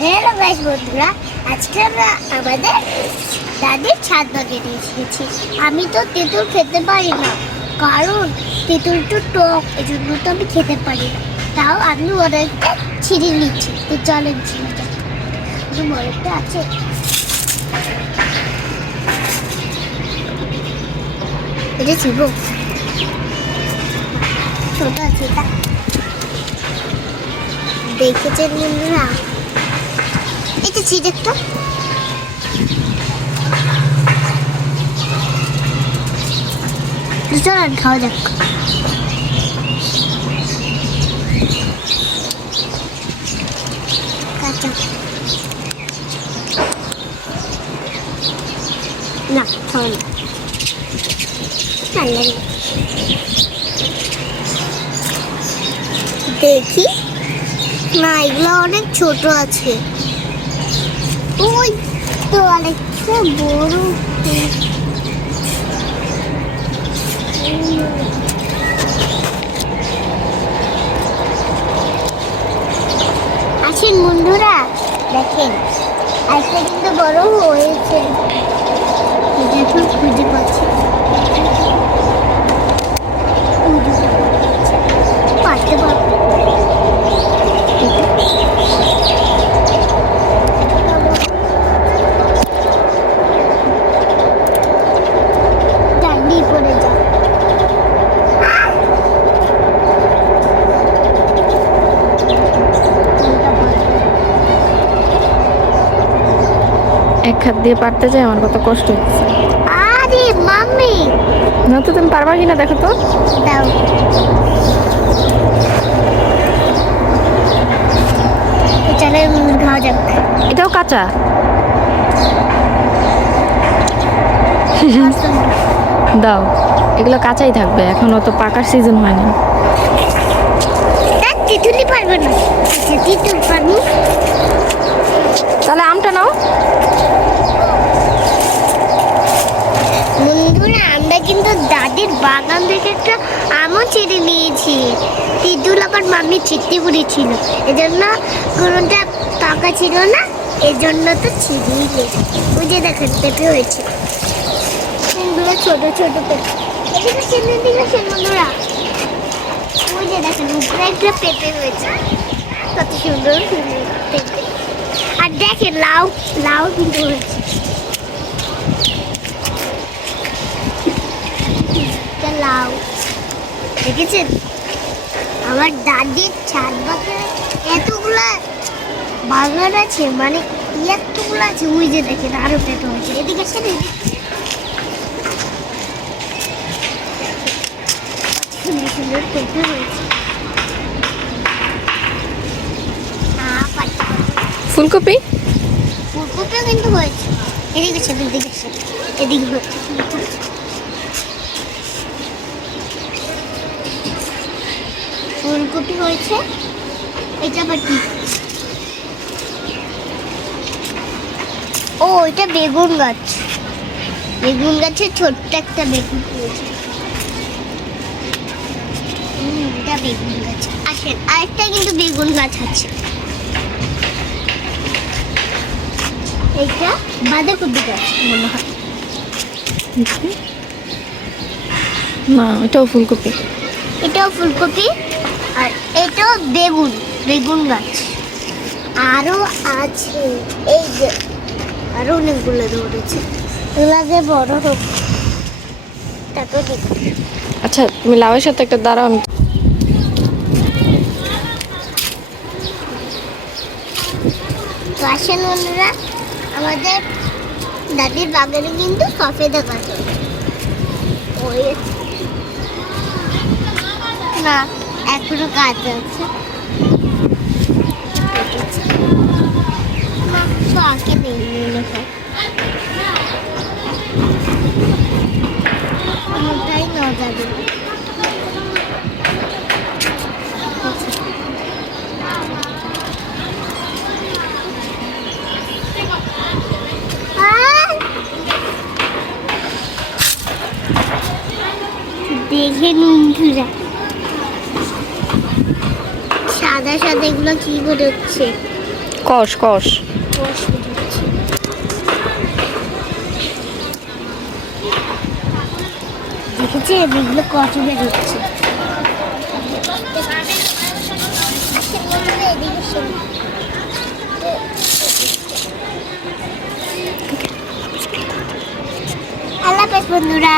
Hello guys বন্ধুরা, আজকে আমরা আমাদের দাদির ছাদ বাগানে এসেছি। আমি তো তেঁতুল খেতে পারি না, কারণ তেঁতুল তো টক এই জন্য তো আমি খেতে পারি না। তাও আমি অনেকটা ছিঁড়ে নিচ্ছি তো চলেন ছিঁড়ে যাক। আছে। এটা ছিল ছোট আছে এটা। দেখেছেন বন্ধুরা? এটা ছিল একটা। চলেন খাওয়া যাক। ভালো দেখি। না এগুলো অনেক ছোট আছে। ওই তো অনেকটা বড় আসেন বন্ধুরা দেখেন আজকে কিন্তু বড় হয়েছে। খুঁজে পাচ্ছি পারতে পারব ডান্ডি পড়ে যা এক হাত দিয়ে পারতে যাই আমার কত কষ্ট হচ্ছে। আরে মাম্মি! না তো তুমি পারবা কিনা দেখো তো। দাও। চলে খাওয়া যাক। এটাও কাঁচা। দাও এগুলো কাঁচাই থাকবে এখনও তো পাকার সিজন হয়নি তিতুলি পারবে না আচ্ছা তিতুল পারব তাহলে আমটা নাও বন্ধুরা আমরা কিন্তু দাদির বাগান থেকে একটা আমও ছিঁড়ে নিয়েছি। তিতুল আবার মাম্মি ছিটতে পড়েছিল এজন্য কোনোটা টাকা ছিল না, এজন্য তো ছিঁড়েই গেছে। যে দেখেন, পেঁপে হয়েছে। এগুলো ছোট ছোট পেঁপে। এদিকে এদিকে সেন বন্ধুরা। ওই দেখেন, উপরে একটা পেঁপে হয়েছে। কত সুন্দর পেঁপে। আর দেখেন, লাউ লাউ কিন্তু হয়েছে একটা লাউ। দেখেছেন? আমার দাদির ছাদ বাগানে এতগুলা বাগান আছে মানে এতগুলো আছে ওই যে দেখেন আরও পেঁপে হয়েছে এদিকে আসেন এদিকে সুন্দর হয়েছে ফুলকপি? ফুলকপিও কিন্তু হয়েছে। এদিকে আসেন এদিকে আসেন। এদিকে হচ্ছে ফুলকপি। হয়েছে। এটা আবার কি? ও এটা বেগুন গাছ। বেগুন গাছের ছোট্ট একটা বেগুন হয়েছে। এটা বেগুন গাছ। আসেন আরেকটা কিন্তু বেগুন গাছ আছে। এইটা বাঁধাকপি গাছ মনে হয়। না এটাও ফুলকপি। এটাও ফুলকপি? আর এটাও বেগুন বেগুন গাছ। আরও আছে এই যে আরও অনেকগুলো ধরেছে এগুলো যে বড় হোক দেখি। আচ্ছা তুমি লাউয়ের সাথে একটা দাঁড়াও আমি আসেন বন্ধুরা আমাদের দাদির বাগানে কিন্তু সফেদা গাছ। ওই না। এখনও গাছ আছে না, তো আঁকে নেই মনে হয় কোনোটাই না যাবে আহ! দেখে বন্ধুরা সাদা সাদা এগুলো কি বেরোচ্ছে? কষ কষ। দেখেছি এগুলো কত বেরোচ্ছে। আল্লাহ হাফেজ বন্ধুরা।